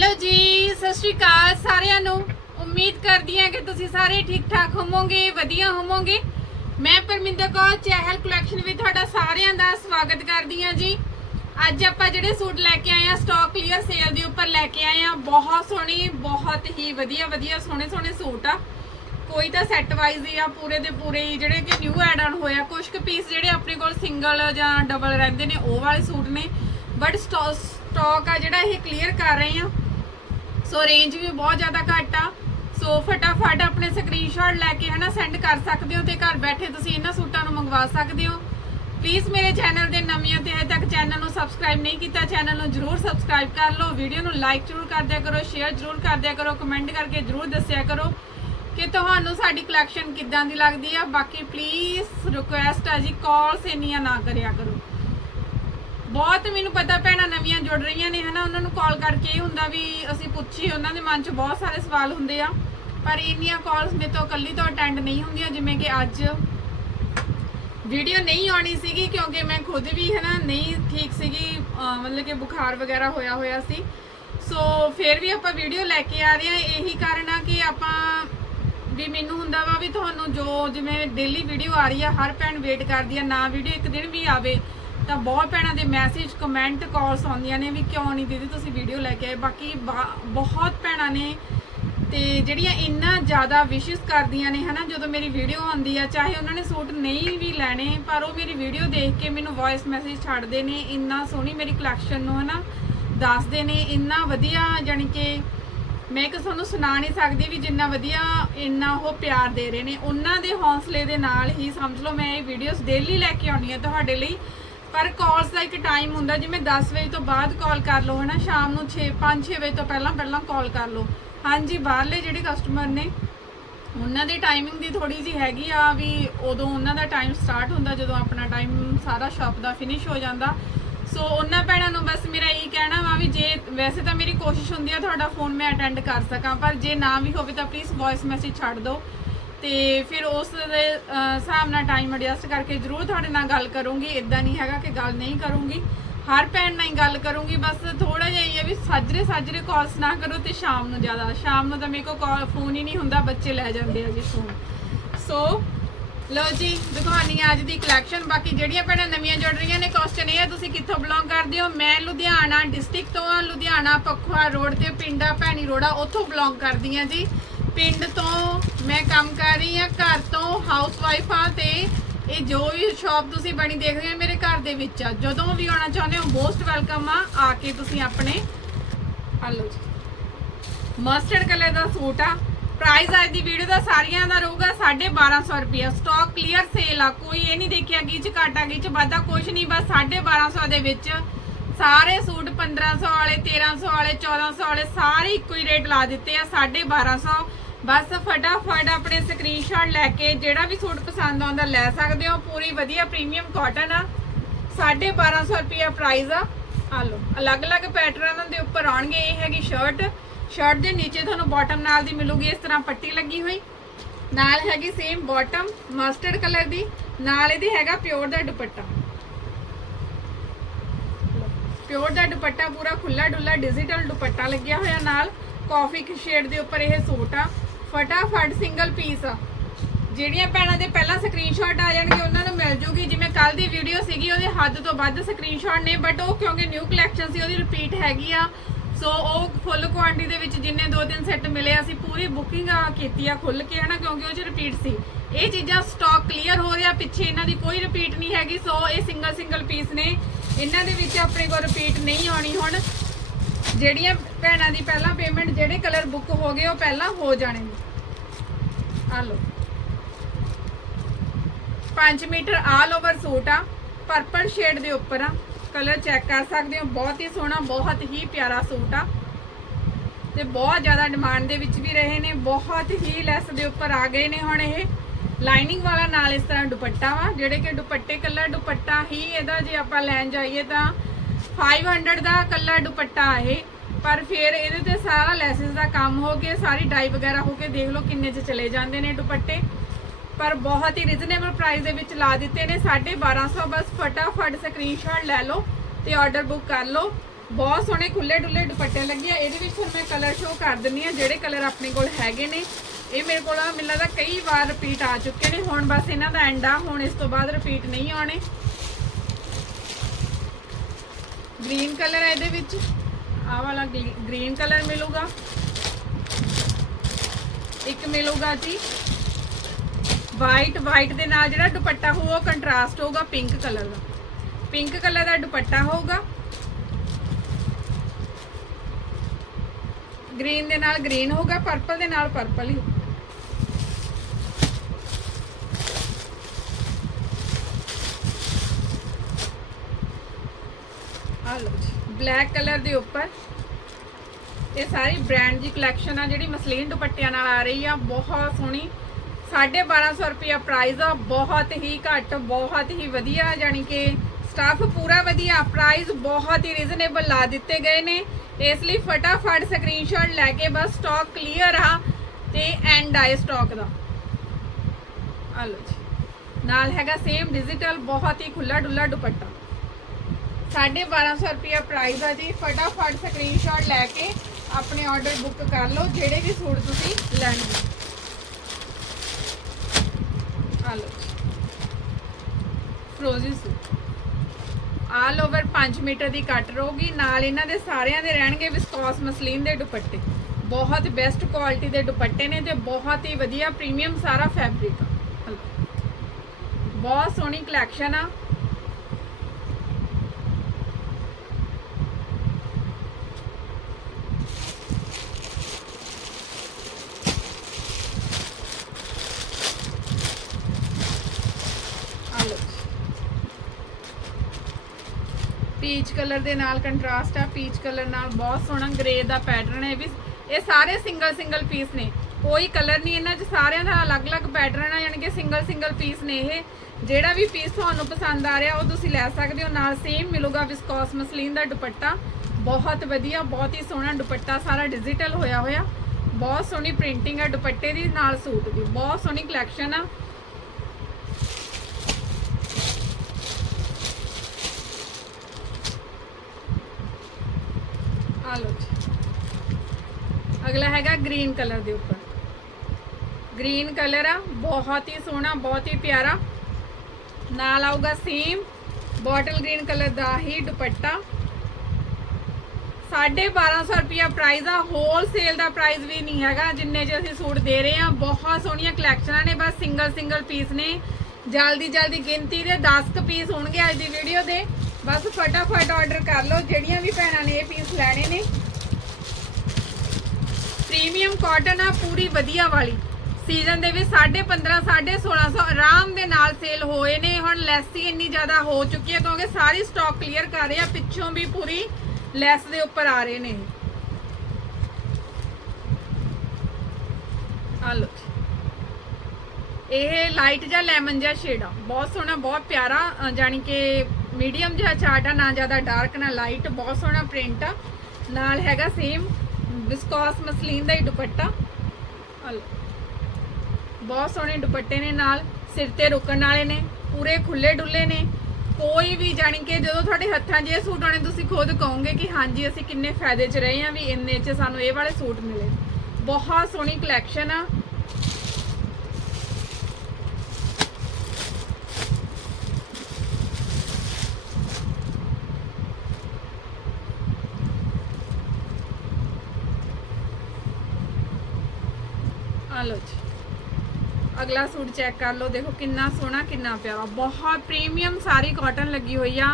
Hello ਜੀ, ਸਤਿ ਸ਼੍ਰੀ ਅਕਾਲ ਸਾਰਿਆਂ ਨੂੰ। ਉਮੀਦ ਕਰਦੀ ਹਾਂ ਕਿ ਤੁਸੀਂ ਸਾਰੇ ਠੀਕ ਠਾਕ ਹੋਵੋਗੇ, ਵਧੀਆ ਹੋਵੋਗੇ। ਮੈਂ ਪਰਮਿੰਦਰ ਕੌਰ, ਚਹਿਲ ਕਲੈਕਸ਼ਨ ਵੀ ਤੁਹਾਡਾ ਸਾਰਿਆਂ ਦਾ ਸਵਾਗਤ ਕਰਦੀ ਹਾਂ ਜੀ। ਅੱਜ ਆਪਾਂ ਜਿਹੜੇ ਸੂਟ ਲੈ ਕੇ ਆਏ ਆ ਸਟਾਕ ਕਲੀਅਰ ਸੇਲ ਦੇ ਉੱਪਰ ਲੈ ਕੇ ਆਏ ਆ ਬਹੁਤ ਸੋਹਣੀ, ਬਹੁਤ ਹੀ ਵਧੀਆ ਵਧੀਆ ਸੋਹਣੇ ਸੋਹਣੇ ਸੂਟ ਆ। ਕੋਈ ਤਾਂ ਸੈੱਟ ਵਾਈਜ਼ ਹੀ ਆ, ਪੂਰੇ ਦੇ ਪੂਰੇ ਜਿਹੜੇ ਕਿ ਨਿਊ ਐਡ ਆਨ ਹੋਇਆ ਕੁਝ ਕੁ ਪੀਸ ਜਿਹੜੇ ਆਪਣੇ ਕੋਲ ਸਿੰਗਲ ਜਾਂ ਡਬਲ ਰਹਿੰਦੇ ਨੇ, ਉਹ ਵਾਲੇ ਸੂਟ ਨੇ। ਬਟ ਸਟਾਕ ਆ ਜਿਹੜਾ ਇਹ ਕਲੀਅਰ ਕਰ ਰਹੇ ਆ ਸੋ ਰੇਂਜ ਵੀ ਬਹੁਤ ਜ਼ਿਆਦਾ ਘੱਟ ਆ। ਸੋ ਫਟਾਫਟ ਆਪਣੇ ਸਕਰੀਨਸ਼ਾਟ ਲੈ ਕੇ ਹਨਾ ਸੈਂਡ ਕਰ ਸਕਦੇ ਹੋ ਤੇ ਘਰ ਬੈਠੇ ਤੁਸੀਂ ਇਹਨਾਂ ਸੂਟਾਂ ਨੂੰ ਮੰਗਵਾ ਸਕਦੇ ਹੋ। ਪਲੀਜ਼ ਮੇਰੇ ਚੈਨਲ ਦੇ ਨਵੀਆਂ ਤੇ ਹਜੇ ਤੱਕ ਚੈਨਲ ਨੂੰ ਸਬਸਕ੍ਰਾਈਬ ਨਹੀਂ ਕੀਤਾ ਚੈਨਲ ਨੂੰ ਜਰੂਰ ਸਬਸਕ੍ਰਾਈਬ ਕਰ ਲਓ। ਵੀਡੀਓ ਨੂੰ ਲਾਈਕ ਜਰੂਰ ਕਰ ਦਿਆ ਕਰੋ ਸ਼ੇਅਰ ਜਰੂਰ ਕਰ ਦਿਆ ਕਰੋ ਕਮੈਂਟ ਕਰਕੇ ਜਰੂਰ ਦੱਸਿਆ ਕਰੋ ਕਿ ਤੁਹਾਨੂੰ ਸਾਡੀ ਕਲੈਕਸ਼ਨ ਕਿੱਦਾਂ ਦੀ ਲੱਗਦੀ ਆ। ਬਾਕੀ ਪਲੀਜ਼ ਰਿਕੁਐਸਟ ਆ ਜੀ ਕਾਲਸ ਇੰਨੀਆਂ ਨਾ ਕਰਿਆ ਕਰੋ। ਬਹੁਤ ਮੈਨੂੰ ਪਤਾ ਭੈਣਾਂ ਨਵੀਆਂ ਜੁੜ ਰਹੀਆਂ ਨੇ, ਹਨਾ? ਉਹਨਾਂ ਨੂੰ ਕਾਲ ਕਰਕੇ ਇਹ ਹੁੰਦਾ ਵੀ ਅਸੀਂ ਪੁੱਛੀ, ਉਹਨਾਂ ਦੇ ਮਨ 'ਚ ਬਹੁਤ ਸਾਰੇ ਸਵਾਲ ਹੁੰਦੇ ਆ। ਪਰ ਇੰਨੀਆਂ ਕਾਲਸ ਮੇਰੇ ਤੋਂ ਇਕੱਲੀ ਤੋਂ ਅਟੈਂਡ ਨਹੀਂ ਹੁੰਦੀਆਂ, ਜਿਵੇਂ ਕਿ ਅੱਜ ਵੀਡੀਓ ਨਹੀਂ ਆਉਣੀ ਸੀਗੀ, ਕਿਉਂਕਿ ਮੈਂ ਖੁਦ ਵੀ, ਹਨਾ, ਨਹੀਂ ਠੀਕ ਸੀਗੀ ਮਤਲਬ ਕਿ ਬੁਖਾਰ ਵਗੈਰਾ ਹੋਇਆ ਹੋਇਆ ਸੀ। ਸੋ ਫਿਰ ਵੀ ਆਪਾਂ ਵੀਡੀਓ ਲੈ ਕੇ ਆ ਰਹੇ ਹਾਂ। ਇਹੀ ਕਾਰਨ ਆ ਕਿ ਆਪਾਂ ਵੀ ਮੈਨੂੰ ਹੁੰਦਾ ਵਾ ਵੀ ਤੁਹਾਨੂੰ ਜੋ ਜਿਵੇਂ ਡੇਲੀ ਵੀਡੀਓ ਆ ਰਹੀ ਆ, ਹਰ ਭੈਣ ਵੇਟ ਕਰਦੀ ਆ, ਨਾ ਵੀਡੀਓ ਇੱਕ ਦਿਨ ਵੀ ਆਵੇ। ਤਾਂ ਬਹੁਤ ਭੈਣਾਂ ਦੇ ਮੈਸੇਜ ਕਮੈਂਟ ਕਾਲਸ ਆਉਂਦੀਆਂ ਨੇ ਵੀ ਕਿਉਂ ਨਹੀਂ ਦੀਦੀ ਤੁਸੀਂ ਵੀਡੀਓ ਲੈ ਕੇ ਆਏ? ਬਾਕੀ ਬਾ- ਬਹੁਤ ਭੈਣਾਂ ਨੇ ਤੇ ਜਿਹੜੀਆਂ ਇੰਨਾ ਜ਼ਿਆਦਾ ਵਿਸ਼ੇਸ ਕਰਦੀਆਂ ਨੇ, ਹਨਾ, ਜਦੋਂ ਮੇਰੀ ਵੀਡੀਓ ਆਉਂਦੀ ਆ, ਚਾਹੇ ਉਹਨਾਂ ਨੇ ਸੂਟ ਨਹੀਂ ਵੀ ਲੈਣੇ, ਪਰ ਉਹ ਮੇਰੀ ਵੀਡੀਓ ਦੇਖ ਕੇ ਮੈਨੂੰ ਵੌਇਸ ਮੈਸੇਜ ਛੱਡਦੇ ਨੇ, ਇੰਨਾ ਸੋਹਣੀ ਮੇਰੀ ਕਲੈਕਸ਼ਨ ਨੂੰ, ਹਨਾ, ਦੱਸਦੇ ਨੇ, ਇੰਨਾ ਵਧੀਆ ਜਾਨੀ ਕਿ ਮੈਂ ਕਿ ਤੁਹਾਨੂੰ ਸੁਣਾ ਨਹੀਂ ਸਕਦੀ ਵੀ ਜਿੰਨਾ ਵਧੀਆ, ਇੰਨਾ ਉਹ ਪਿਆਰ ਦੇ ਰਹੇ ਨੇ। ਉਹਨਾਂ ਦੇ ਹੌਸਲੇ ਦੇ ਨਾਲ ਹੀ ਸਮਝ ਲਓ, ਮੈਂ ਇਹ ਵੀਡੀਓਜ਼ ਡੇਲੀ ਲੈ ਕੇ ਆਉਣੀ ਆ ਤੁਹਾਡੇ ਲਈ। ਪਰ ਕਾਲਸ ਦਾ ਇੱਕ ਟਾਈਮ ਹੁੰਦਾ, ਜਿਵੇਂ 10 ਵਜੇ ਤੋਂ ਬਾਅਦ ਕਾਲ ਕਰ ਲਓ, ਹਨਾ? ਸ਼ਾਮ ਨੂੰ 6 5 6 ਵਜੇ ਤੋਂ ਪਹਿਲਾਂ ਪਹਿਲਾਂ ਕਾਲ ਕਰ ਲਓ। ਹਾਂਜੀ, ਬਾਹਰਲੇ ਜਿਹੜੇ ਕਸਟਮਰ ਨੇ, ਉਹਨਾਂ ਦੇ ਟਾਈਮਿੰਗ ਦੀ ਥੋੜੀ ਜੀ ਹੈਗੀ ਆ ਵੀ ਉਦੋਂ ਉਹਨਾਂ ਦਾ ਟਾਈਮ ਸਟਾਰਟ ਹੁੰਦਾ, ਜਦੋਂ ਆਪਣਾ ਟਾਈਮ ਸਾਰਾ ਸ਼ਾਪ ਦਾ ਫਿਨਿਸ਼ ਹੋ ਜਾਂਦਾ। ਸੋ ਉਹਨਾਂ ਭੈਣਾਂ ਨੂੰ ਬਸ ਮੇਰਾ ਇਹ ਕਹਿਣਾ ਵਾ ਵੀ ਜੇ, ਵੈਸੇ ਤਾਂ ਮੇਰੀ ਕੋਸ਼ਿਸ਼ ਹੁੰਦੀ ਆ ਤੁਹਾਡਾ ਫੋਨ ਮੈਂ ਅਟੈਂਡ ਕਰ ਸਕਾਂ, ਪਰ ਜੇ ਨਾ ਵੀ ਹੋਵੇ ਤਾਂ ਪਲੀਜ਼ ਵੌਇਸ ਮੈਸੇਜ ਛੱਡ ਦਿਓ। ਤੇ ਫਿਰ ਉਸ ਦੇ ਹਿਸਾਬ ਨਾਲ ਟਾਈਮ ਐਡਜਸਟ ਕਰਕੇ ਜਰੂਰ ਤੁਹਾਡੇ ਨਾਲ ਗੱਲ ਕਰੂੰਗੀ। ਇਦਾਂ ਨਹੀਂ ਹੈਗਾ ਕਿ ਗੱਲ ਨਹੀਂ ਕਰੂੰਗੀ। ਹਰ ਭੈਣ ਨਾਲ ਹੀ ਗੱਲ ਕਰੂੰਗੀ। ਬਸ ਥੋੜਾ ਜਿਹਾ ਇਹ ਹੈ ਵੀ ਸਾਜਰੇ ਸਾਜਰੇ ਕਾਲਸ ਨਾ ਕਰੋ ਤੇ ਸ਼ਾਮ ਨੂੰ ਜ਼ਿਆਦਾ। ਸ਼ਾਮ ਨੂੰ ਤਾਂ ਮੇਰੇ ਕੋਲ ਕਾਲ ਫੋਨ ਹੀ ਨਹੀਂ ਹੁੰਦਾ, ਬੱਚੇ ਲੈ ਜਾਂਦੇ ਆ ਜੀ ਫੋਨ ਸੋ ਲਓ ਜੀ, ਦਿਖਾਉਣੀ ਅੱਜ ਦੀ ਕਲੈਕਸ਼ਨ ਬਾਕੀ ਜਿਹੜੀਆਂ ਭੈਣਾਂ ਨਵੀਆਂ ਜੁੜ ਰਹੀਆਂ ਨੇ ਕੁਐਸਚਨ ਇਹ ਹੈ ਤੁਸੀਂ ਕਿੱਥੋਂ ਬਿਲੋਂਗ ਕਰਦੇ ਹੋ? ਮੈਂ ਲੁਧਿਆਣਾ ਡਿਸਟ੍ਰਿਕਟ ਤੋਂ ਆ। ਲੁਧਿਆਣਾ, ਪਖਵਾ ਰੋਡ ਤੇ ਪਿੰਡਾ ਭੈਣੀ ਰੋੜਾ, ਉੱਥੋਂ ਬਿਲੋਂਗ ਕਰਦੀ ਆ ਜੀ। ਪਿੰਡ ਤੋਂ ਮੈਂ ਕੰਮ ਕਰ ਰਹੀ ਆ ਘਰ ਤੋਂ ਹਾਊਸ ਵਾਈਫ ਆ ਤੇ ਇਹ ਜੋ ਵੀ ਸ਼ਾਪ ਤੁਸੀਂ ਬਣੀ ਦੇਖਦੇ ਹੋ ਮੇਰੇ ਘਰ ਦੇ ਵਿੱਚ ਆ। ਜਦੋਂ ਵੀ ਆਉਣਾ ਚਾਹੁੰਦੇ ਹੋ ਮੋਸਟ ਵੈਲਕਮ ਆ। ਆ ਕੇ ਤੁਸੀਂ ਆਪਣੇ ਆ ਲਓ ਜੀ। ਮਸਟਰਡ ਕਲਰ ਦਾ ਸੂਟ ਆ। ਪ੍ਰਾਈਸ ਅੱਜ ਦੀ ਵੀਡੀਓ ਦਾ ਸਾਰੀਆਂ ਦਾ ਰਹੂਗਾ 1250 ਰੁਪਿਆ ਸਟਾਕ ਕਲੀਅਰ ਸੇਲ ਆ। ਕੋਈ ਇਹ ਨਹੀਂ ਦੇਖਿਆ ਕਿ ਚ ਘਾਟਾ, ਕਿ ਚ ਵਾਧਾ ਕੁਝ ਨਹੀਂ। ਬਸ 1250 ਦੇ ਵਿੱਚ ਸਾਰੇ ਸੂਟ 1500 ਵਾਲੇ 1300 ਵਾਲੇ 1400 ਵਾਲੇ ਸਾਰੇ ਇੱਕੋ ਹੀ ਰੇਟ ਲਾ ਦਿੱਤੇ ਆ। 1250 ਬਸ ਫਟਾਫਟ ਆਪਣੇ ਸਕਰੀਨਸ਼ਾਟ ਲੈ ਕੇ ਜਿਹੜਾ ਵੀ ਸੂਟ ਪਸੰਦ ਆਉਂਦਾ ਲੈ ਸਕਦੇ ਹੋ। ਪੂਰੀ ਵਧੀਆ ਪ੍ਰੀਮੀਅਮ ਕਾਟਨ ਆ। 1250 ਰੁਪਿਆ ਪ੍ਰਾਈਸ ਆ। ਆ ਲਓ, ਅਲੱਗ-ਅਲੱਗ ਪੈਟਰਨਾਂ ਦੇ ਉੱਪਰ ਆਉਣਗੇ। ਇਹ ਹੈਗੀ ਸ਼ਰਟ ਸ਼ਰਟ ਦੇ ਨੀਚੇ ਤੁਹਾਨੂੰ ਬਾਟਮ ਨਾਲ ਦੀ ਮਿਲੂਗੀ। ਇਸ ਤਰ੍ਹਾਂ ਪੱਟੀ ਲੱਗੀ ਹੋਈ। ਨਾਲ ਹੈਗੀ ਸੇਮ ਬਾਟਮ ਮਸਟਰਡ ਕਲਰ ਦੀ। ਨਾਲ ਇਹਦੇ ਹੈਗਾ ਪਿਓਰ ਦਾ ਦੁਪੱਟਾ। ਪਿਓਰ ਦਾ ਦੁਪੱਟਾ ਪੂਰਾ ਖੁੱਲਾ ਡੁੱਲਾ ਡਿਜੀਟਲ ਦੁਪੱਟਾ ਲੱਗਿਆ ਹੋਇਆ ਨਾਲ। ਕਾਫੀ ਸ਼ੇਡ ਦੇ ਉੱਪਰ ਇਹ ਸੂਟ ਆ। ਫਟਾਫਟ ਸਿੰਗਲ ਪੀਸ ਜਿਹੜੀਆਂ ਭੈਣਾਂ ਦੇ ਪਹਿਲਾਂ ਸਕਰੀਨਸ਼ਾਟ ਆ ਜਾਣਗੇ, ਉਹਨਾਂ ਨੂੰ ਮਿਲ ਜੂਗੀ। ਜਿਵੇਂ ਕੱਲ ਦੀ ਵੀਡੀਓ ਸੀਗੀ, ਉਹਦੇ ਹੱਦ ਤੋਂ ਵੱਧ ਸਕਰੀਨਸ਼ਾਟ ਨੇ ਬਟ ਉਹ ਕਿਉਂਕਿ ਨਿਊ ਕਲੈਕਸ਼ਨ ਸੀ, ਉਹਦੀ ਰਿਪੀਟ ਹੈਗੀ ਆ। ਸੋ ਉਹ ਫੁੱਲ ਕੁਆਂਟੀ ਦੇ ਵਿੱਚ ਜਿੰਨੇ ਦੋ ਤਿੰਨ ਸੈੱਟ ਮਿਲੇ, ਅਸੀਂ ਪੂਰੀ ਬੁਕਿੰਗ ਕੀਤੀ ਆ ਖੁੱਲ ਕੇ, ਹਨਾ, ਕਿਉਂਕਿ ਉਹ ਚ ਰਿਪੀਟ ਸੀ। ਇਹ ਚੀਜ਼ਾਂ ਸਟਾਕ ਕਲੀਅਰ ਹੋ ਰਿਹਾ, ਪਿੱਛੇ ਇਹਨਾਂ ਦੀ ਕੋਈ ਰਿਪੀਟ ਨਹੀਂ ਹੈਗੀ। ਸੋ ਇਹ ਸਿੰਗਲ ਸਿੰਗਲ ਪੀਸ ਨੇ। ਇਹਨਾਂ ਦੇ ਵਿੱਚ ਆਪਣੇ ਕੋਲ ਰਿਪੀਟ ਨਹੀਂ ਆਉਣੀ ਹੁਣ। ਜਿਹੜੀਆਂ ਭੈਣਾਂ ਦੀ ਪਹਿਲਾਂ ਪੇਮੈਂਟ ਜਿਹੜੇ ਕਲਰ ਬੁੱਕ ਹੋ ਗਏ, ਉਹ ਪਹਿਲਾਂ ਹੋ ਜਾਣੇ ਆ ਲਓ। 5 ਮੀਟਰ ਆਲ ਓਵਰ ਸੂਟ ਆ। ਪਰਪਲ ਸ਼ੇਡ ਦੇ ਉੱਪਰ ਆ। ਕਲਰ ਚੈੱਕ ਕਰ ਸਕਦੇ ਹੋ। ਬਹੁਤ ਹੀ ਸੋਹਣਾ, ਬਹੁਤ ਹੀ ਪਿਆਰਾ ਸੂਟ ਆ। ਤੇ ਬਹੁਤ ਜ਼ਿਆਦਾ ਡਿਮਾਂਡ ਦੇ ਵਿੱਚ ਵੀ ਰਹੇ ਨੇ। ਬਹੁਤ ਹੀ ਲੈਸ ਦੇ ਉੱਪਰ ਆ ਗਏ ਨੇ ਹੁਣ ਇਹ। ਲਾਈਨਿੰਗ ਵਾਲਾ ਨਾਲ ਇਸ ਤਰ੍ਹਾਂ ਦੁਪੱਟਾ ਵਾ, ਜਿਹੜੇ ਕਿ ਦੁਪੱਟੇ ਕੱਲਾ ਦੁਪੱਟਾ ਹੀ ਇਹਦਾ ਜੇ ਆਪਾਂ ਲੈਣ ਜਾਈਏ ਤਾਂ 500 ਦਾ ਕੱਲਾ ਦੁਪੱਟਾ ਇਹ। ਪਰ ਫਿਰ ਇਹਦੇ ਤੇ ਸਾਰਾ ਲੈਸਸ ਦਾ ਕੰਮ ਹੋ ਕੇ ਸਾਰੀ ਡਾਈ ਵਗੈਰਾ ਹੋ ਕੇ ਦੇਖ ਲਓ ਕਿੰਨੇ ਚ ਚਲੇ ਜਾਂਦੇ ਨੇ ਦੁਪੱਟੇ। ਪਰ ਬਹੁਤ ਹੀ ਰੀਜ਼ਨੇਬਲ ਪ੍ਰਾਈਸ ਦੇ ਵਿੱਚ ਲਾ ਦਿੱਤੇ ਨੇ 1250 ਬਸ, ਫਟਾਫਟ ਸਕਰੀਨਸ਼ਾਟ ਲੈ ਲਓ ਤੇ ਆਰਡਰ ਬੁੱਕ ਕਰ ਲਓ। ਬਹੁਤ ਸੋਹਣੇ ਖੁੱਲੇ ਡੁੱਲੇ ਦੁਪੱਟੇ ਲੱਗੇ ਆ ਇਹਦੇ ਵਿੱਚ ਹੁਣ ਮੈਂ ਕਲਰ ਸ਼ੋ ਕਰ ਦਿੰਨੀ ਆ ਜਿਹੜੇ ਕਲਰ ਆਪਣੇ ਕੋਲ ਹੈਗੇ ਨੇ। ਇਹ ਮੇਰੇ ਕੋਲ, ਮੈਨੂੰ ਲੱਗਦਾ ਕਈ ਵਾਰ ਰਿਪੀਟ ਆ ਚੁੱਕੇ ਨੇ, ਹੁਣ ਬਸ ਇਹਨਾਂ ਦਾ ਐਂਡ ਆ, ਹੁਣ ਇਸ ਤੋਂ ਬਾਅਦ ਰਿਪੀਟ ਨਹੀਂ ਆਉਣੇ। ਗ੍ਰੀਨ ਕਲਰ ਹੈ ਇਹਦੇ ਵਿੱਚ। ਆਹ ਵਾਲਾ ਗ੍ਰੀਨ ਕਲਰ ਮਿਲੂਗਾ। ਇੱਕ ਮਿਲੂਗਾ ਜੀ। ਵਾਈਟ ਵਾਈਟ ਦੇ ਨਾਲ ਜਿਹੜਾ ਦੁਪੱਟਾ ਹੋਊਗਾ ਉਹ ਕੰਟਰਾਸਟ ਹੋਊਗਾ ਪਿੰਕ ਕਲਰ ਦਾ। ਪਿੰਕ ਕਲਰ ਦਾ ਦੁਪੱਟਾ ਹੋਊਗਾ। ਗ੍ਰੀਨ ਦੇ ਨਾਲ ਗ੍ਰੀਨ ਹੋਊਗਾ ਪਰਪਲ ਦੇ ਨਾਲ ਪਰਪਲ ਹੀ ਆ ਲਓ ਜੀ ਬਲੈਕ ਕਲਰ ਦੇ ਉੱਪਰ। ਇਹ ਸਾਰੀ ਬ੍ਰਾਂਡ ਦੀ ਕਲੈਕਸ਼ਨ ਆ, ਜਿਹੜੀ ਮਸਲੀਨ ਦੁਪੱਟਿਆਂ ਨਾਲ ਆ ਰਹੀ ਆ। ਬਹੁਤ ਸੋਹਣੀ। 1250 ਰੁਪਿਆ ਪ੍ਰਾਈਸ ਆ। ਬਹੁਤ ਹੀ ਘੱਟ, ਬਹੁਤ ਹੀ ਵਧੀਆ ਯਾਨੀ ਕਿ ਸਟਾਫ ਪੂਰਾ ਵਧੀਆ। ਪ੍ਰਾਈਸ ਬਹੁਤ ਹੀ ਰੀਜ਼ਨੇਬਲ ਲਾ ਦਿੱਤੇ ਗਏ ਨੇ। ਇਸ ਲਈ ਫਟਾਫਟ ਸਕਰੀਨਸ਼ਾਟ ਲੈ ਕੇ ਬਸ ਸਟਾਕ ਕਲੀਅਰ ਆ ਤੇ ਐਂਡ ਆਏ ਸਟਾਕ ਦਾ। ਆ ਲਓ ਜੀ। ਨਾਲ ਹੈਗਾ ਸੇਮ ਡਿਜੀਟਲ ਬਹੁਤ ਹੀ ਖੁੱਲਾ ਡੁੱਲਾ ਦੁਪੱਟਾ। 1250 ਰੁਪਿਆ ਪ੍ਰਾਈਸ ਆ ਜੀ। ਫਟਾਫਟ ਸਕਰੀਨਸ਼ਾਟ ਲੈ ਕੇ ਆਪਣੇ ਆਰਡਰ ਬੁੱਕ ਕਰ ਲਓ, ਜਿਹੜੇ ਵੀ ਸੂਟ ਤੁਸੀਂ ਲੈਣੇ ਆ ਲਓ ਫਰੋਜ਼ੀ ਸੂਟ ਆਲ ਓਵਰ 5 ਮੀਟਰ ਦੀ ਕੱਟ ਰਹੂਗੀ। ਨਾਲ ਇਹਨਾਂ ਦੇ ਸਾਰਿਆਂ ਦੇ ਰਹਿਣਗੇ ਵਿਸਕੋਸ ਮਸਲੀਨ ਦੇ ਦੁਪੱਟੇ। ਬਹੁਤ ਬੈਸਟ ਕੁਆਲਿਟੀ ਦੇ ਦੁਪੱਟੇ ਨੇ ਤੇ ਬਹੁਤ ਹੀ ਵਧੀਆ ਪ੍ਰੀਮੀਅਮ ਸਾਰਾ ਫੈਬਰਿਕ ਆ। ਬਹੁਤ ਸੋਹਣੀ ਕਲੈਕਸ਼ਨ ਆ ਆ ਲਓ ਪੀਚ ਕਲਰ ਦੇ ਨਾਲ ਕੰਟਰਾਸਟ ਆ, ਪੀਚ ਕਲਰ ਨਾਲ ਬਹੁਤ ਸੋਹਣਾ ਗ੍ਰੇ ਦਾ ਪੈਟਰਨ ਹੈ ਇਹ ਵੀ। ਇਹ ਸਾਰੇ ਸਿੰਗਲ ਸਿੰਗਲ ਪੀਸ ਨੇ। ਕੋਈ ਕਲਰ ਨਹੀਂ ਇਹਨਾਂ 'ਚ, ਸਾਰਿਆਂ ਦਾ ਅਲੱਗ-ਅਲੱਗ ਪੈਟਰਨ ਆ, ਯਾਨੀ ਕਿ ਸਿੰਗਲ ਸਿੰਗਲ ਪੀਸ ਨੇ ਇਹ। ਜਿਹੜਾ ਵੀ ਪੀਸ ਤੁਹਾਨੂੰ ਪਸੰਦ ਆ ਰਿਹਾ, ਉਹ ਤੁਸੀਂ ਲੈ ਸਕਦੇ ਹੋ। ਨਾਲ ਸੇਮ ਮਿਲੂਗਾ ਵਿਸਕੋਸ ਮਸਲੀਨ ਦਾ ਦੁਪੱਟਾ। ਬਹੁਤ ਵਧੀਆ, ਬਹੁਤ ਹੀ ਸੋਹਣਾ ਦੁਪੱਟਾ ਸਾਰਾ ਡਿਜੀਟਲ ਹੋਇਆ ਹੋਇਆ। ਬਹੁਤ ਸੋਹਣੀ ਪ੍ਰਿੰਟਿੰਗ ਆ ਦੁਪੱਟੇ ਦੀ, ਨਾਲ ਸੂਟ ਦੀ। ਬਹੁਤ ਸੋਹਣੀ ਕਲੈਕਸ਼ਨ ਆ। ਆ ਲਓ ਜੀ ਅਗਲਾ ਹੈਗਾ ਗ੍ਰੀਨ ਕਲਰ ਦੇ ਉੱਪਰ ਗ੍ਰੀਨ ਕਲਰ ਆ ਬਹੁਤ ਹੀ ਸੋਹਣਾ ਬਹੁਤ ਹੀ ਪਿਆਰਾ ਨਾਲ ਆਊਗਾ ਸੇਮ ਬੋਟਲ ਗ੍ਰੀਨ ਕਲਰ ਦਾ ਹੀ ਦੁਪੱਟਾ 1250 ਰੁਪਿਆ ਪ੍ਰਾਈਸ ਆ ਹੋਲਸੇਲ ਦਾ ਪ੍ਰਾਈਸ ਵੀ ਨਹੀਂ ਹੈਗਾ ਜਿੰਨੇ ਚ ਅਸੀਂ ਸੂਟ ਦੇ ਰਹੇ ਆ ਬਹੁਤ ਸੋਹਣੀਆਂ ਕਲੈਕਸ਼ਨਾਂ ਨੇ ਬਸ ਸਿੰਗਲ ਸਿੰਗਲ ਪੀਸ ਨੇ ਜਲਦੀ ਜਲਦੀ ਗਿਣਤੀ ਦੇ 10 ਕੁ ਪੀਸ ਹੋਣਗੇ ਅੱਜ ਦੀ ਵੀਡੀਓ ਦੇ ਬਸ ਫਟਾਫਟ ਆਰਡਰ ਕਰ ਲਓ ਜਿਹੜੀਆਂ ਵੀ ਭੈਣਾਂ ਨੇ ਇਹ ਪੀਸ ਲੈਣੇ ਨੇ। ਪ੍ਰੀਮੀਅਮ ਕਾਟਨ ਆ ਪੂਰੀ ਵਧੀਆ ਵਾਲੀ। ਸੀਜ਼ਨ ਦੇ ਵਿੱਚ 15.5 1600 ਆਰਾਮ ਦੇ ਨਾਲ ਸੇਲ ਹੋਏ ਨੇ। ਹੁਣ ਲੈਸ ਹੀ ਇੰਨੀ ਜ਼ਿਆਦਾ ਹੋ ਚੁੱਕੀ ਹੈ ਕਿਉਂਕਿ ਸਾਰੀ ਸਟਾਕ ਕਲੀਅਰ ਕਰ ਰਹੇ ਆ ਪਿੱਛੋਂ ਵੀ ਪੂਰੀ ਲੈਸ ਦੇ ਉੱਪਰ ਆ ਰਹੇ ਨੇ। ਆ ਲੋ ਇਹ ਲਾਈਟ ਜਾਂ ਲੈਮਨ ਜਿਹਾ ਸ਼ੇਡ ਆ। ਬਹੁਤ ਸੋਹਣਾ ਬਹੁਤ ਪਿਆਰਾ ਅ, ਜਾਣੀ ਕਿ ਮੀਡੀਅਮ ਜਿਹਾ ਚਾਰਟ ਆ, ਨਾ ਜ਼ਿਆਦਾ ਡਾਰਕ, ਨਾ ਲਾਈਟ, ਬਹੁਤ ਸੋਹਣਾ ਪ੍ਰਿੰਟ ਆ। ਨਾਲ ਹੈਗਾ ਸੇਮ ਵਿਸਕੋਸ ਮਸਲੀਨ ਦਾ ਹੀ ਦੁਪੱਟਾ। ਬਹੁਤ ਸੋਹਣੇ ਦੁਪੱਟੇ ਨੇ ਨਾਲ, ਸਿਰ ਤੇ ਰੁਕਣ ਵਾਲੇ ਨੇ, ਪੂਰੇ ਖੁੱਲੇ ਡੁੱਲੇ ਨੇ। ਕੋਈ ਵੀ ਜਾਣੀ ਕਿ ਜਦੋਂ ਤੁਹਾਡੇ ਹੱਥਾਂ 'ਚ ਇਹ ਸੂਟ ਆਣੇ ਤੁਸੀਂ ਖੁਦ ਕਹੋਗੇ ਕਿ ਹਾਂਜੀ, ਅਸੀਂ ਕਿੰਨੇ ਫਾਇਦੇ 'ਚ ਰਹੇ ਹਾਂ ਵੀ ਇੰਨੇ 'ਚ ਸਾਨੂੰ ਇਹ ਵਾਲੇ ਸੂਟ ਮਿਲੇ। ਬਹੁਤ ਸੋਹਣੀ ਕਲੈਕਸ਼ਨ ਆ। ਆ ਲਓ ਜੀ। ਅਗਲਾ ਸੂਟ ਚੈੱਕ ਕਰ ਲਓ। ਦੇਖੋ ਕਿੰਨਾ ਸੋਹਣਾ, ਕਿੰਨਾ ਪਿਆਰਾ ਬਹੁਤ ਪ੍ਰੀਮੀਅਮ ਸਾਰੀ ਕਾਟਨ ਲੱਗੀ ਹੋਈ ਆ।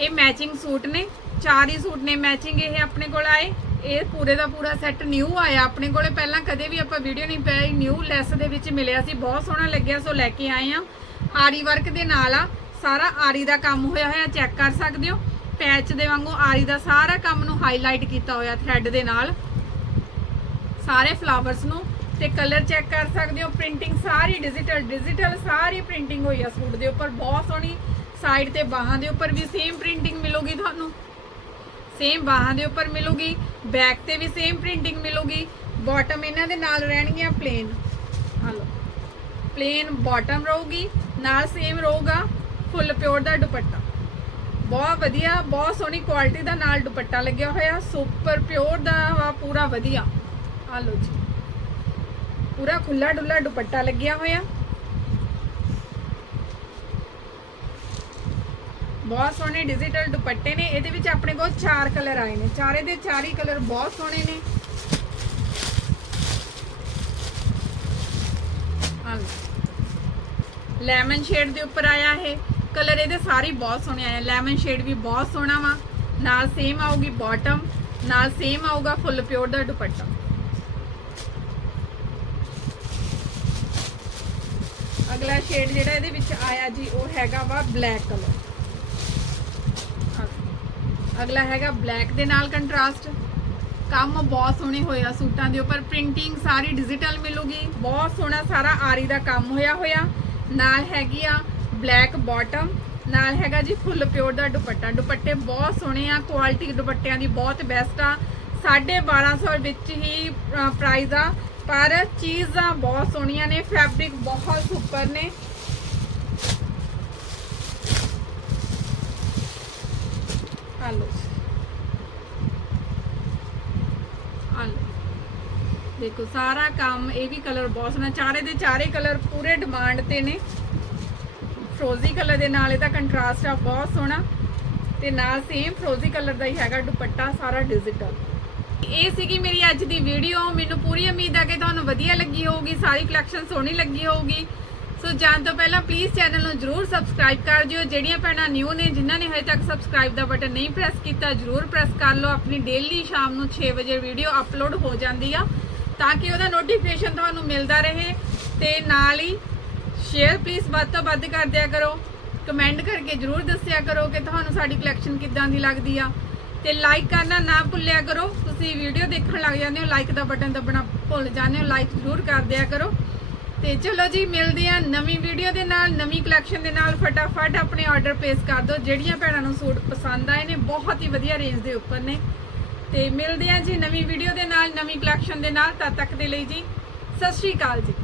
ਇਹ ਮੈਚਿੰਗ ਸੂਟ ਨੇ। ਚਾਰ ਹੀ ਸੂਟ ਨੇ ਮੈਚਿੰਗ ਇਹ ਆਪਣੇ ਕੋਲ ਆਏ। ਇਹ ਪੂਰੇ ਦਾ ਪੂਰਾ ਸੈੱਟ ਨਿਊ ਆਇਆ। ਆਪਣੇ ਕੋਲੇ ਪਹਿਲਾਂ ਕਦੇ ਵੀ ਆਪਾਂ ਵੀਡੀਓ ਨਹੀਂ ਪਾਈ ਨਿਊ ਲੈਸ ਦੇ ਵਿੱਚ ਮਿਲਿਆ ਸੀ। ਬਹੁਤ ਸੋਹਣਾ ਲੱਗਿਆ, ਸੋ ਲੈ ਕੇ ਆਏ ਆ। ਆਰੀ ਵਰਕ ਦੇ ਨਾਲ ਆ। ਸਾਰਾ ਆਰੀ ਦਾ ਕੰਮ ਹੋਇਆ ਹੋਇਆ। ਚੈੱਕ ਕਰ ਸਕਦੇ ਹੋ। ਪੈਚ ਦੇ ਵਾਂਗੂ ਆਰੀ ਦਾ ਸਾਰਾ ਕੰਮ ਨੂੰ ਹਾਈਲਾਈਟ ਕੀਤਾ ਹੋਇਆ ਥ੍ਰੈਡ ਦੇ ਨਾਲ। ਸਾਰੇ ਫਲਾਵਰਸ ਨੂੰ। ਤੇ ਕਲਰ ਚੈੱਕ ਕਰ ਸਕਦੇ ਹੋ ਪ੍ਰਿੰਟਿੰਗ ਸਾਰੀ ਡਿਜੀਟਲ ਡਿਜੀਟਲ ਸਾਰੀ ਪ੍ਰਿੰਟਿੰਗ ਹੋਈ ਆ ਸੂਟ ਦੇ ਉੱਪਰ, ਬਹੁਤ ਸੋਹਣੀ ਸਾਈਡ ਤੇ ਬਾਹਾਂ ਦੇ ਉੱਪਰ ਵੀ ਸੇਮ ਪ੍ਰਿੰਟਿੰਗ ਮਿਲੂਗੀ ਤੁਹਾਨੂੰ। ਸੇਮ ਬਾਹਾਂ ਦੇ ਉੱਪਰ ਮਿਲੂਗੀ ਬੈਕ ਤੇ ਵੀ ਸੇਮ ਪ੍ਰਿੰਟਿੰਗ ਮਿਲੂਗੀ ਬਾਟਮ ਇਹਨਾਂ ਦੇ ਨਾਲ ਰਹਿਣਗੀਆਂ ਪਲੇਨ ਹਾਲੋ ਪਲੇਨ ਬਾਟਮ ਰਹੂਗੀ, ਨਾਲ ਸੇਮ ਰਹੂਗਾ ਫੁੱਲ ਪਿਓਰ ਦਾ ਦੁਪੱਟਾ। ਬਹੁਤ ਵਧੀਆ, ਬਹੁਤ ਸੋਹਣੀ ਕੁਆਲਿਟੀ ਦਾ ਨਾਲ ਦੁਪੱਟਾ ਲੱਗਿਆ ਹੋਇਆ ਸੁਪਰ ਪਿਓਰ ਦਾ ਵਾ, ਪੂਰਾ ਵਧੀਆ। ਆ ਲਓ ਜੀ। ਪੂਰਾ ਖੁੱਲਾ ਡੁੱਲਾ ਦੁਪੱਟਾ ਲੱਗਿਆ ਹੋਇਆ। ਬਹੁਤ ਸੋਹਣੇ ਡਿਜੀਟਲ ਦੁਪੱਟੇ ਨੇ, ਇਹਦੇ ਵਿੱਚ ਆਪਣੇ ਕੋਲ ਚਾਰ ਕਲਰ ਆਏ ਨੇ। ਚਾਰੇ ਦੇ ਚਾਰ ਹੀ ਕਲਰ ਬਹੁਤ ਸੋਹਣੇ ਨੇ। ਲੈਮਨ ਸ਼ੇਡ ਦੇ ਉੱਪਰ ਆਇਆ ਇਹ। ਕਲਰ ਇਹਦੇ ਸਾਰੇ ਬਹੁਤ ਸੋਹਣੇ ਆਏ। ਲੈਮਨ ਸ਼ੇਡ ਵੀ ਬਹੁਤ ਸੋਹਣਾ ਵਾ। ਨਾਲ ਸੇਮ ਆਊਗੀ ਬਾਟਮ ਨਾਲ ਸੇਮ ਆਊਗਾ ਫੁੱਲ ਪਿਓਰ ਦਾ ਦੁਪੱਟਾ। ਅਗਲਾ ਸ਼ੇਡ ਜਿਹੜਾ ਇਹਦੇ ਵਿੱਚ ਆਇਆ ਜੀ, ਉਹ ਹੈਗਾ ਵਾ ਬਲੈਕ ਕਲਰ ਅਗਲਾ ਹੈਗਾ ਬਲੈਕ ਦੇ ਨਾਲ ਕੰਟਰਾਸਟ ਕੰਮ ਬਹੁਤ ਸੋਹਣੇ ਹੋਇਆ ਸੂਟਾਂ ਦੇ ਉੱਪਰ। ਪ੍ਰਿੰਟਿੰਗ ਸਾਰੀ ਡਿਜੀਟਲ ਮਿਲੂਗੀ। ਬਹੁਤ ਸੋਹਣਾ ਸਾਰਾ ਆਰੀ ਦਾ ਕੰਮ ਹੋਇਆ ਹੋਇਆ। ਨਾਲ ਹੈਗੀ ਆ ਬਲੈਕ ਬਾਟਮ ਨਾਲ ਹੈਗਾ ਜੀ ਫੁੱਲ ਪਿਓਰ ਦਾ ਦੁਪੱਟਾ। ਦੁਪੱਟੇ ਬਹੁਤ ਸੋਹਣੇ ਆ ਕੁਆਲਿਟੀ ਦੁਪੱਟਿਆਂ ਦੀ ਬਹੁਤ ਬੈਸਟ ਆ। 1250 ਵਿੱਚ ਹੀ ਪ੍ਰਾਈਸ ਆ। ਪਰ ਚੀਜ਼ਾਂ ਬਹੁਤ ਸੋਹਣੀਆਂ ਨੇ ਫੈਬਰਿਕ ਬਹੁਤ ਸੁਪਰ ਨੇ। ਆ ਲਓ ਦੇਖੋ, ਸਾਰਾ ਕੰਮ ਇਹ ਵੀ ਕਲਰ ਬਹੁਤ ਸੋਹਣਾ, ਚਾਰੇ ਦੇ ਚਾਰੇ ਕਲਰ ਪੂਰੇ ਡਿਮਾਂਡ ਤੇ ਨੇ। ਫਰੋਜ਼ੀ ਕਲਰ ਦੇ ਨਾਲ ਇਹਦਾ ਕੰਟਰਾਸਟ ਆ, ਬਹੁਤ ਸੋਹਣਾ। ਤੇ ਨਾਲ ਸੇਮ ਫਰੋਜ਼ੀ ਕਲਰ ਦਾ ਹੀ ਹੈਗਾ ਦੁਪੱਟਾ, ਸਾਰਾ ਡਿਜੀਟਲ ਇਹ ਸੀਗੀ ਮੇਰੀ ਅੱਜ ਦੀ ਵੀਡੀਓ ਮੈਨੂੰ ਪੂਰੀ ਉਮੀਦ ਆ ਕਿ ਤੁਹਾਨੂੰ ਵਧੀਆ ਲੱਗੀ ਹੋਊਗੀ, ਸਾਰੀ ਕਲੈਕਸ਼ਨ ਸੋਹਣੀ ਲੱਗੀ ਹੋਊਗੀ। ਸੋ ਜਾਣ ਤੋਂ ਪਹਿਲਾਂ ਪਲੀਜ਼ ਚੈਨਲ ਨੂੰ ਜਰੂਰ ਸਬਸਕ੍ਰਾਈਬ ਕਰ ਦਿਓ। ਜਿਹੜੀਆਂ ਭੈਣਾਂ ਨਿਊ ਨੇ, ਜਿਨ੍ਹਾਂ ਨੇ ਹਜੇ ਤੱਕ ਸਬਸਕ੍ਰਾਈਬ ਦਾ ਬਟਨ ਨਹੀਂ ਪ੍ਰੈਸ ਕੀਤਾ, ਜਰੂਰ ਪ੍ਰੈਸ ਕਰ ਲਓ। ਆਪਣੀ ਡੇਲੀ ਸ਼ਾਮ ਨੂੰ 6 ਵਜੇ ਵੀਡੀਓ ਅਪਲੋਡ ਹੋ ਜਾਂਦੀ ਆ, ਤਾਂ ਕਿ ਉਹਦਾ ਨੋਟੀਫਿਕੇਸ਼ਨ ਤੁਹਾਨੂੰ ਮਿਲਦਾ ਰਹੇ। ਤੇ ਨਾਲ ਹੀ ਸ਼ੇਅਰ ਪਲੀਜ਼ ਵੱਧ ਤੋਂ ਵੱਧ ਕਰ ਦਿਆ ਕਰੋ। ਕਮੈਂਟ ਕਰਕੇ ਜਰੂਰ ਦੱਸਿਆ ਕਰੋ ਕਿ ਤੁਹਾਨੂੰ ਸਾਡੀ ਕਲੈਕਸ਼ਨ ਕਿੱਦਾਂ ਦੀ ਲੱਗਦੀ ਆ। ਤੇ ਲਾਈਕ ਕਰਨਾ ਨਾ ਭੁੱਲਿਆ ਕਰੋ। ਤੁਸੀਂ ਵੀਡੀਓ ਦੇਖਣ ਲੱਗ ਜਾਂਦੇ ਹੋ ਲਾਈਕ ਦਾ ਬਟਨ ਦਬਣਾ ਭੁੱਲ ਜਾਂਦੇ ਹੋ ਲਾਈਕ ਜਰੂਰ ਕਰ ਦਿਆ ਕਰੋ। ਤੇ ਚਲੋ ਜੀ, ਮਿਲਦੇ ਆ ਨਵੀਂ ਵੀਡੀਓ ਦੇ ਨਾਲ, ਨਵੀਂ ਕਲੈਕਸ਼ਨ ਦੇ ਨਾਲ। ਫਟਾਫਟ ਆਪਣੇ ਆਰਡਰ ਪਲੇਸ ਕਰ ਦਿਓ। ਜਿਹੜੀਆਂ ਭੈਣਾਂ ਨੂੰ ਸੂਟ ਪਸੰਦ ਆਏ ਨੇ, ਬਹੁਤ ਹੀ ਵਧੀਆ ਰੇਂਜ ਦੇ ਉੱਪਰ ਨੇ। ਤੇ ਮਿਲਦੇ ਆ ਜੀ ਨਵੀਂ ਵੀਡੀਓ ਦੇ ਨਾਲ, ਨਵੀਂ ਕਲੈਕਸ਼ਨ ਦੇ ਨਾਲ। ਤਦ ਤੱਕ ਦੇ ਲਈ ਜੀ, ਸਤਿ ਸ਼੍ਰੀ ਅਕਾਲ ਜੀ।